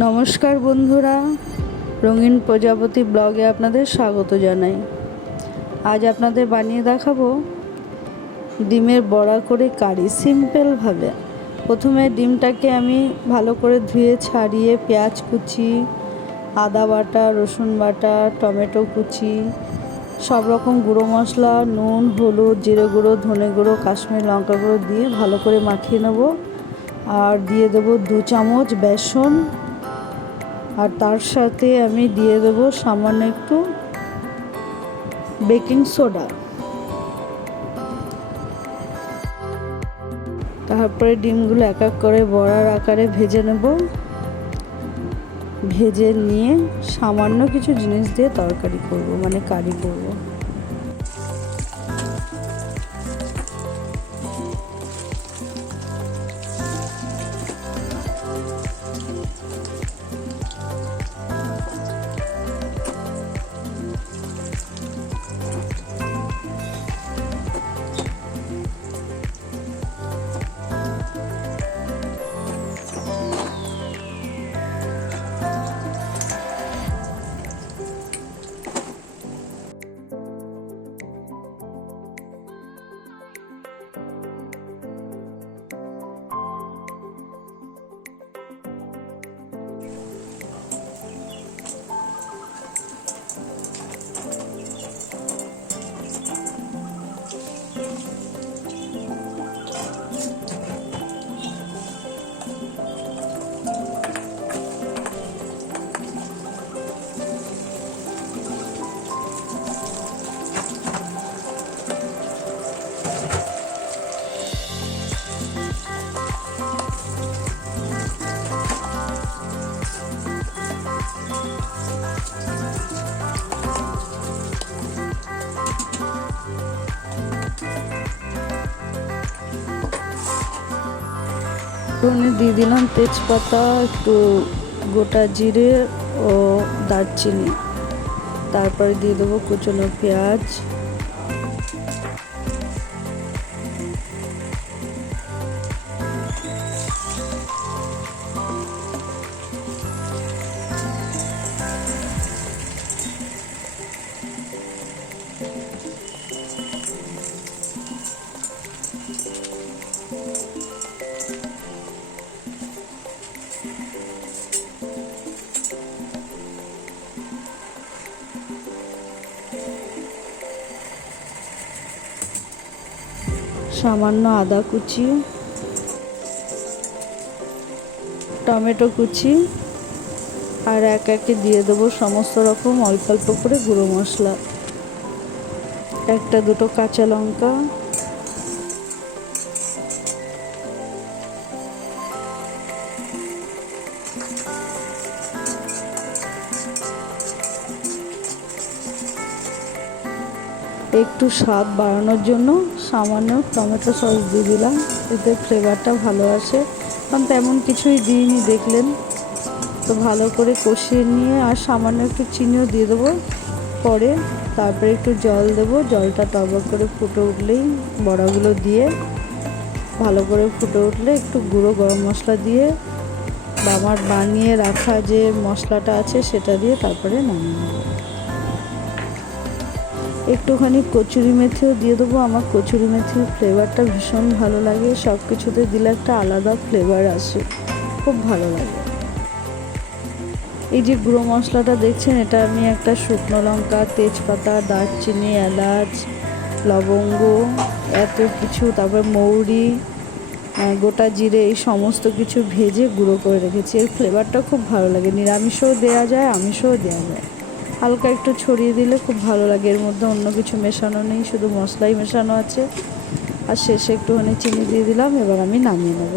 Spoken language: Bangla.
নমস্কার বন্ধুরা, রঙিন প্রজাপতি ব্লগে আপনাদের স্বাগত জানাই। আজ আপনাদের বানিয়ে দেখাবো ডিমের বড়া করে কারি সিম্পলভাবে। প্রথমে ডিমটাকে আমি ভালো করে ধুয়ে ছাড়িয়ে পেঁয়াজ কুচি, আদা বাটা, রসুন বাটা, টমেটো কুচি, সব রকম গুঁড়ো মশলা, নুন, হলুদ, জিরে গুঁড়ো, ধনে গুঁড়ো, কাশ্মীরি লঙ্কা গুঁড়ো দিয়ে ভালো করে মাখিয়ে নেব। আর দিয়ে দেবো 2 চামচ বেসন, আর তার সাথে আমি দিয়ে দেবো সামান্য একটু বেকিং সোডা। তারপরে ডিমগুলো এক এক করে বড়ার আকারে ভেজে নেব। ভেজে নিয়ে সামান্য কিছু জিনিস দিয়ে তরকারি করব, মানে কারি করব। দিয়ে দিলাম তেজপাতা, একটু গোটা জিরে ও দারচিনি। তারপরে দিয়ে দেবো কুচনো পেঁয়াজ, সামান্য আদা কুচি, টমেটো কুচি, আর এক একে দিয়ে দেবো সমস্ত রকম অল্প অল্প করে গুঁড়ো মশলা, একটা দুটো কাঁচা লঙ্কা, একটু স্বাদ বাড়ানোর জন্য সামান্য টমেটো সস দিয়ে দিলাম, এতে ফ্লেভারটা ভালো আসে। কারণ তেমন কিছুই দিইনি দেখলেন তো। ভালো করে কষিয়ে নিয়ে আর সামান্য একটু চিনিও দিয়ে দেবো পরে। তারপরে একটু জল দেবো, জলটা টকবক করে ফুটে উঠলেই বড়াগুলো দিয়ে ভালো করে ফুটে উঠলে একটু গুঁড়ো গরম মশলা দিয়ে বা আমার বানিয়ে রাখা যে মশলাটা আছে সেটা দিয়ে তারপরে নামিয়ে নেব। একটুখানি কচুরি মেথিও দিয়ে দেবো। আমার কচুরি মেথির ফ্লেভারটা ভীষণ ভালো লাগে, সব কিছুতে দিলে একটা আলাদা ফ্লেভার আসে, খুব ভালো লাগে। এই যে গুঁড়ো মশলাটা দেখছেন, এটা আমি একটা শুকনো লঙ্কা, তেজপাতা, দারচিনি, এলাচ, লবঙ্গ, এত কিছু, তারপর মৌরি, গোটা জিরে, এই সমস্ত কিছু ভেজে গুঁড়ো করে রেখেছি। এর ফ্লেভারটা খুব ভালো লাগে, নিরামিষও দেওয়া যায়, আমিষও দেওয়া যায়। হালকা একটু ছড়িয়ে দিলে খুব ভালো লাগে। এর মধ্যে অন্য কিছু মেশানো নেই, শুধু মশলাই মেশানো আছে। আর শেষে একটুখানি চিনি দিয়ে দিলাম। এবার আমি নামিয়ে নেব।